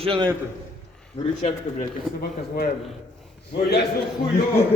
еще на это. На рычаг-то, блядь, как собака злая, блядь. Ну я же хуёв.